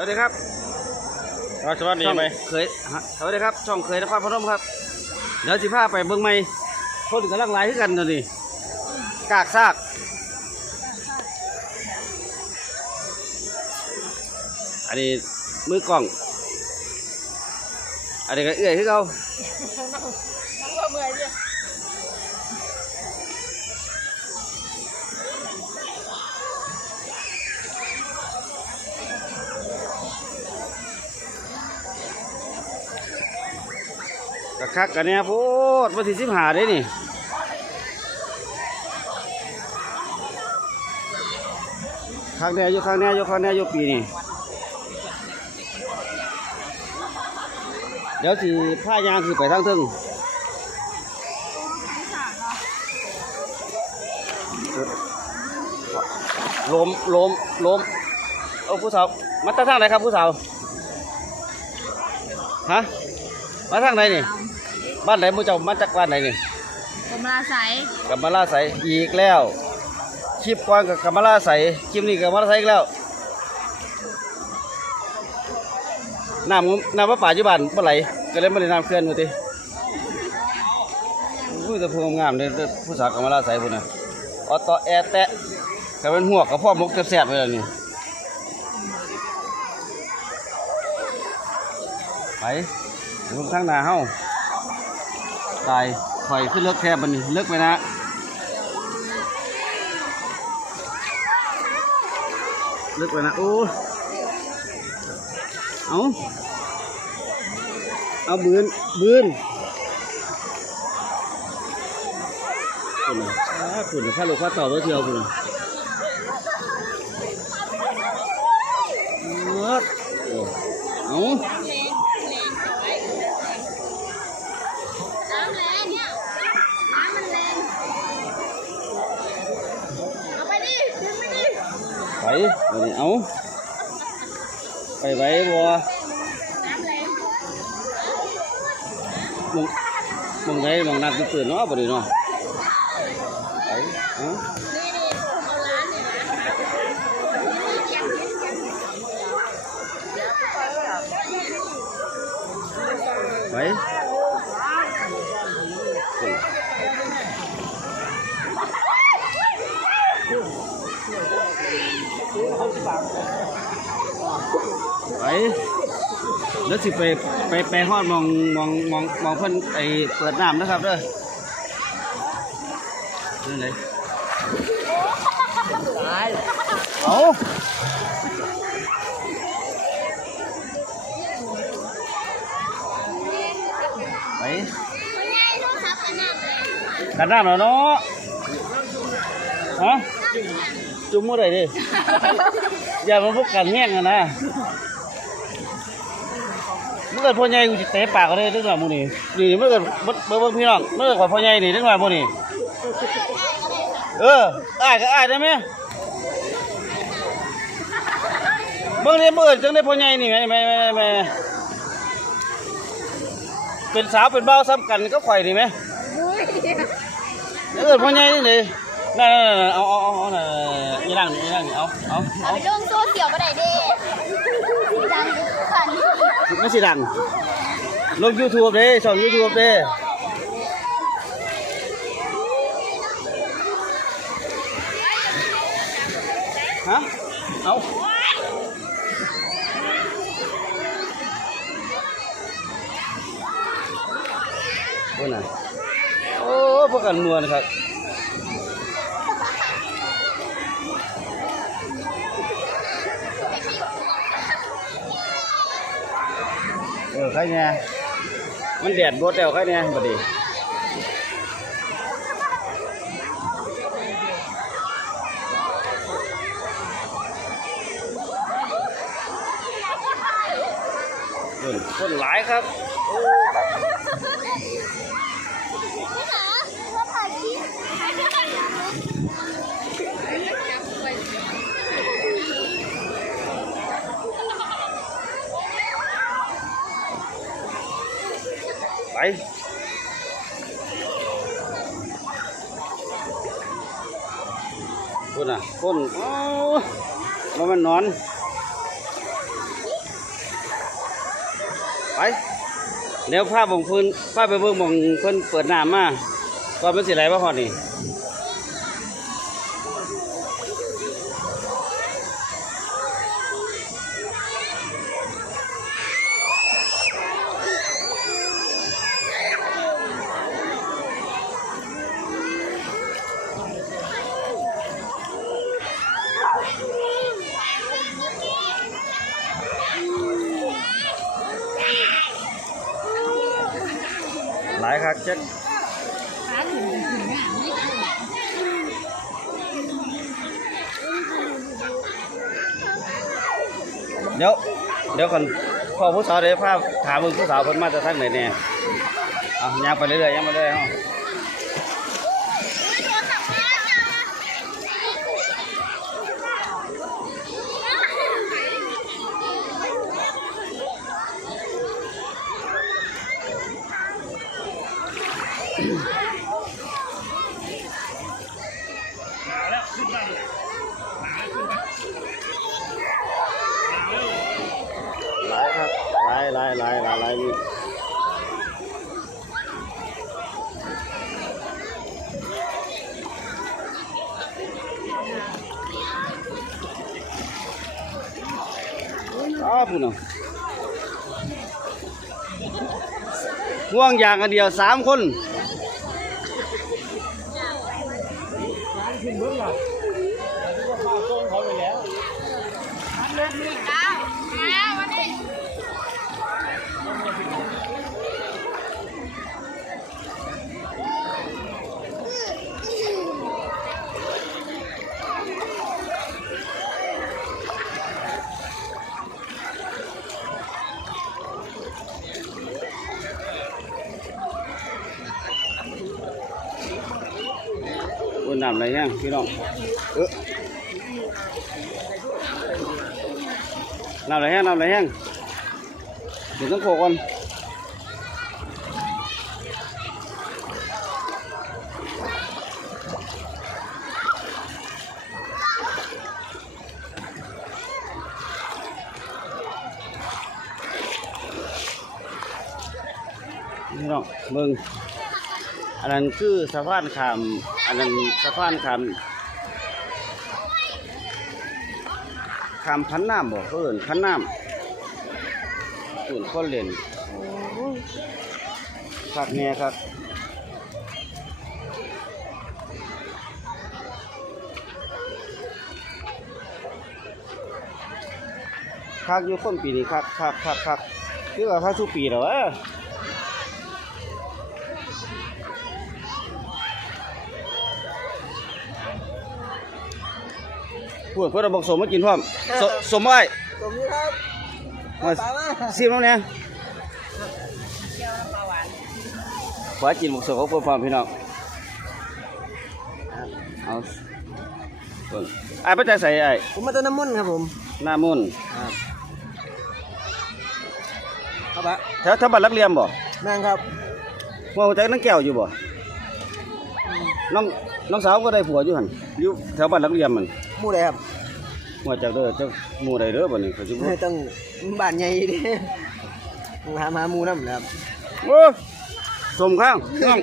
วัสดีครับอ่าสวัสดีช่องไหมเคยฮะสวัสดีครับ ช่องเคยนครพนมครับ เดี๋ยวสิพาไปเบิ่งใหม่คนกำลังไลฟ์คือกันตอนนี้กากซากอันนี้มือกล้อง อันนี้ก็เอื้อยคือเขา กะคักกันเนี่ยโพดวันที่สิบหาได้นี่ข้างแน่อยู่ข้างแน่อยู่ข้างแน่อยู่ปีนี่เดี๋ยวสิผ้ายางคือไปทางทึงล้มล้มล้มเอาผู้สาวมาทางไหนครับผู้สาวฮะมาทางไหนนี่ บ้านไหนมูเจ้ามาจากบ้านไหนนี่กำลาใสกำมะลาใสอีกแล้วคลิปก่อนกับกำมะลาใสคลิปนี้กับกำมะลาใสอีกแล้วน้ำน้ำว่าป่าอยู่บ้านเมื่อไหร่ก็เลยไม่ได้น้ำเคลื่อนมาติอุ้ยแต่พูงามๆเลยผู้สาวกำมะลาใสพุ่นน่ะออตอแอแตะก็เป็นหัวกับพ่อมกแซ่บๆไปแล้วนี่ไปดูข้างหน้าเฮา ตายถอยขึ้นเลือกแคบมันเลือกไปนะเลึกไปนะโอ้เอาเอาบืนบืนคุณน่ะอ้าคุณน่ะข้าลูกข้าต่อเพื่อเที่ยวคุณน่ะเอิ้ดโอ้เอา น้ำแรงเนี่ย น้ำมันแรง เอาไปดิดึงไปดิ ไปไปดิเอาไปไว้บัวมึงมึงไงมึงนักตื่นเนาะบ่ดีเนาะไปเอา นี่นี่เอาร้านเนี่ยนะเกียงเกียงเกียง ไปไป แล้วสิไปไปไปฮอดมองมองมองมองเพิ่นไอเปิดน้ำนะครับเด้อนี่เลยเอาไปมันง่ายโทรศัพท์กันน้ำแรงกันน้ำแล้วเนาะฮะจุ่มเมื่อไหร่ดิอย่ามาพวกกันแห้งอะนะเมื่อเกิดพ่อใหญ่กูจะเตะปากเขาเลยดึงหน่อยมูนี่นี่เมื่อเกิดเมื่อเมื่อเมื่อพี่น้องเมื่อเกิดพ่อใหญ่นี่ดึงหน่อยมูนี่เอออ้ายก็อ้ายได้ไหมเมื่อนี้เมื่อเกิดจังได้พ่อใหญ่นี่แม่แม่แม่แม่เป็นสาวเป็นเบ้าซ้ำกันก็ข่อยดีไหมเออพ่อใหญ่นี่ดินั่นๆๆเอาเอาเอาเอาน่ะอีร่างนี่อีร่างนี่เอาเอาเอาเอาไปลงโซเชียลมาได้ดิดังขัน ไม่สิดัง ลง YouTube เด้ช่อง YouTube เด้ฮะ เอาโอ้น่ะโอ้พวกกันมวนครับ เออ ใครเนี่ยมันแดดบดแล้วใครเนี่ยบัดนี้คนคนหลายครับ ไปคุอะคุณอ้มันมันนอน ไปเดี๋ยวภาพขงเพื่นภาไปเบิ่งมองเพื่นเปิดน้ำมาตอนมันสิไรวะฮอดนี่ หลายคักจักขาถึงถึงอะไม่ถึงเดี๋ยวเดี๋ยวก่อนพ่อผู้สาวเดี๋ยวภาพถามมึงผู้สาวเพิ่นมาจากทางไหนแน่เอาย่างไปเรื่อยๆย่างไปเรื่อยๆเอาหลายครับ หลายหลายหลายหลายหลายนี่อ้าวพุ่นน่ะห่วงอย่างอันเดียวสามคนแล้ว นน้ำอะไรเนี่ยพี่น้องเออน้ำอะไรแห้งน้ำอะไรแห้งเดี๋ยวต้องโขกก่อนพี่น้องเบิ่งอั นนั้นคือสะพานขาม อันนั้นสะพานขามขามพันน้ำบ่เขาเอิ้นพันน้ำตื่นคนเล่นคักแน่ครับคักอยู่คนปีนี้คักคักคักคักคือว่าคักทุกปีแล้ววะ พูดเพื่อนเอาบอกสมมากินพร้อมสสมไว้ตรงนี้ครับมาซิมแล้วเนี่ยขอกินบอกสมของเพื่อนพร้อมพี่น้องเอาต้นไอ้ายไปใจใส่ไอ้ายผมมาต้นน้ำมันต์ครับผมหน้ามุ่นครับครับปะแถวแถวบ้านรักเรียมบ่แม่งครับว่าหัวใจนังแก้วอยู่บ่ น้องน้องสาวก็ได้ผัวอยู่หันอยู่แถวบ้านรักเรียมมันหมู่ใดครับว่าจากเด้อเจ้าหมู่ใดเด้อบ่นี่เขาสิบ่ต้องบ้านใหญ่ดิต้องหามาหมู่น้ำนะครับโอ้สมข้างน้อง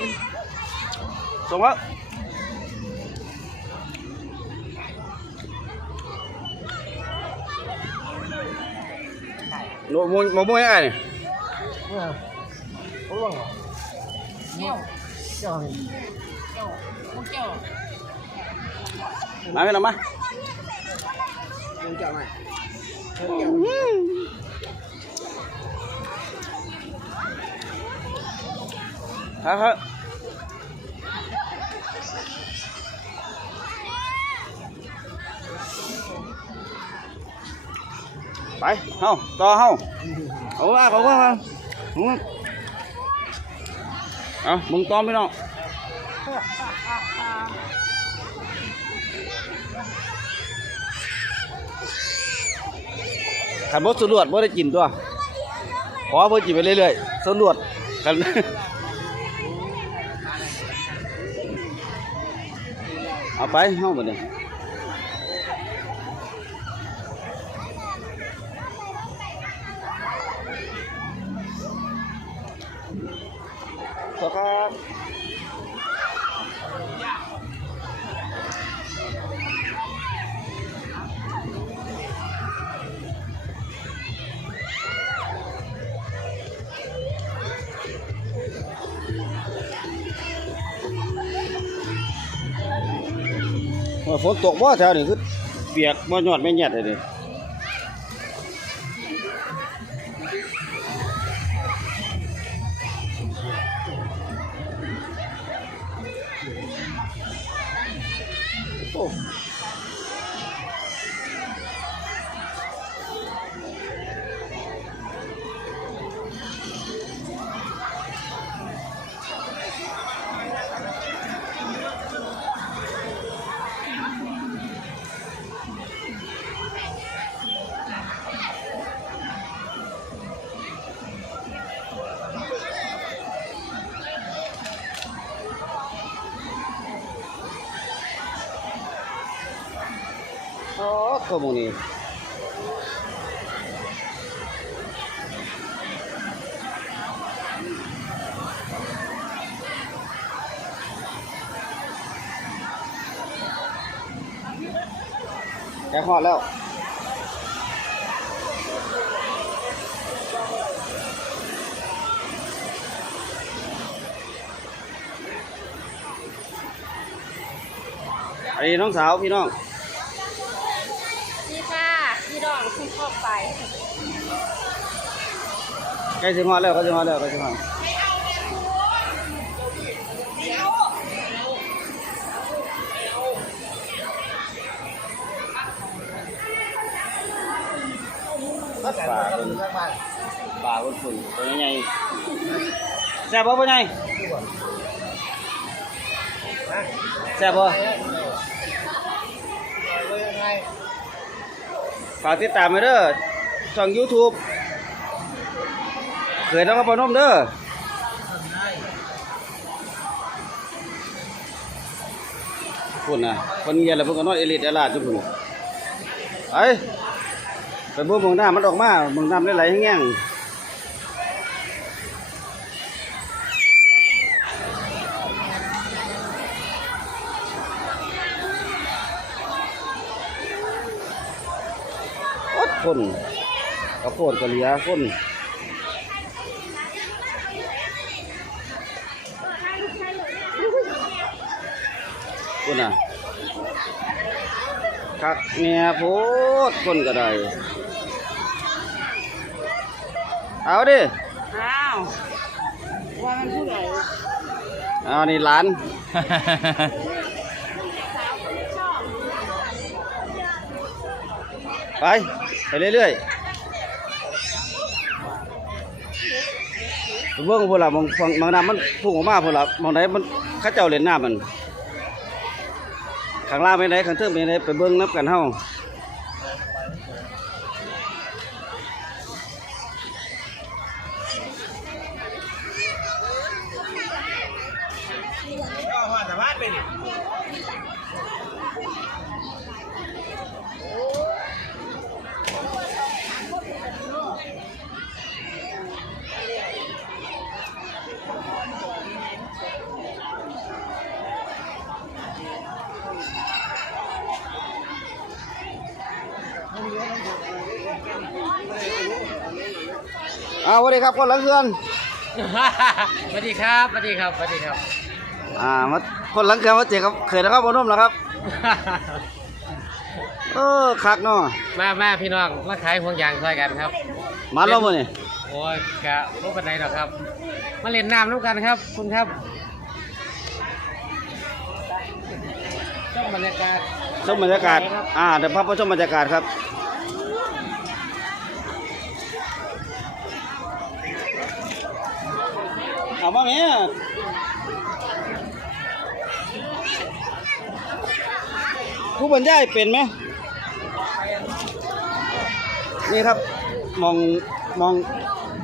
สมว่าโนมวยมวยไอ้นี่โอ้โหเจ้าเจ้า เจ้าพวกเจ้ามาไหมล่ะมาเจ้าไห ขันบดสรวดบ่ได้กินตัวขอเพิ่นกินไปเรื่อยๆสรวดกันเอาไปเฮาบ่เนี่ยขอครับ ฝนตกบ่แถวนี้คือเปียกบ่ยอดไม่แยดเลยเดิโอ้ อ๋อข้อมูลนี้แกหอดแล้วอันนี้น้องสาวพี่น้อง นี่ค่ะพี่ดองคุณเข้าไปใกล้สิฮอดแล้วใกล้สิฮอดแล้วใกล้สิฮอดปลาเป็นปลาเป็นฝุ่นตัวใหญ่แซ่บบ่พ่อใหญ่แซ่บบ่ ฝากติดตามไปเด้อช่อง YouTube เคยน้องกระปนมเด้อพุ่นนะคนเงียแล้วเพิ่นก็นอนเอลิตเอลาดจุพุ่นไปไปเบิ่งเบิ่งน้ามันออกมาเบิ่งน้ำไหลๆแห้งๆ คนกระโพดกระเหลียคนคุณน่ะคักเนี่ยโพดคนก็ได้เอาดิอ้าวว่ามันผู้ใหญ่เอานี่หลาน ไป ไปเรื่อยๆเบื้องพวกเราบางฟังบางน้ำมันพุ่งออกมาพวกเราบางไหนมันข้าเจ้าเล่นน้ำมันข้างล่างเป็นไหนข้างเทิงเป็นไหนไปเบื้องนับกันเฮา อ้าวสวัสดีครับคนละเคือน สวัสดีครับสวัสดีครับสวัสดีครับอ่ามาคนหลังเคือนมาเจอครับเคยนะครับบนนุ่มแล้วครับ เออคักเนาะมามาพี่น้องมาขายห่วงยางช่วยกันครับ มาแล้วมื้อนี่โอ้ยกะรู้ปันไหนหรอกครับ มาเล่นน้ำร่วมกันครับคุณครับชมบรรยากาศชมบรรยากาศ อ่าเดี๋ยวพาไปชมบรรยากาศครับ เอามาแม่ ผู้บรรยายเป็นไหมนี่ครับมองมอง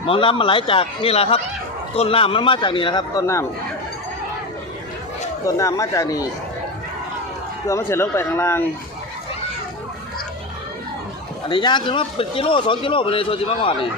มองน้ำมันไหลจากนี่แหละครับ ต้นน้ำมันมาจากนี่นะครับ ต้นน้ำต้นน้ำมาจากนี่เพื่อมันเสร็จลงไปข้างล่างอันนี้ยากคือว่าเป็นกิโลสองกิโลไปเลยโซจิมาก่อนนี่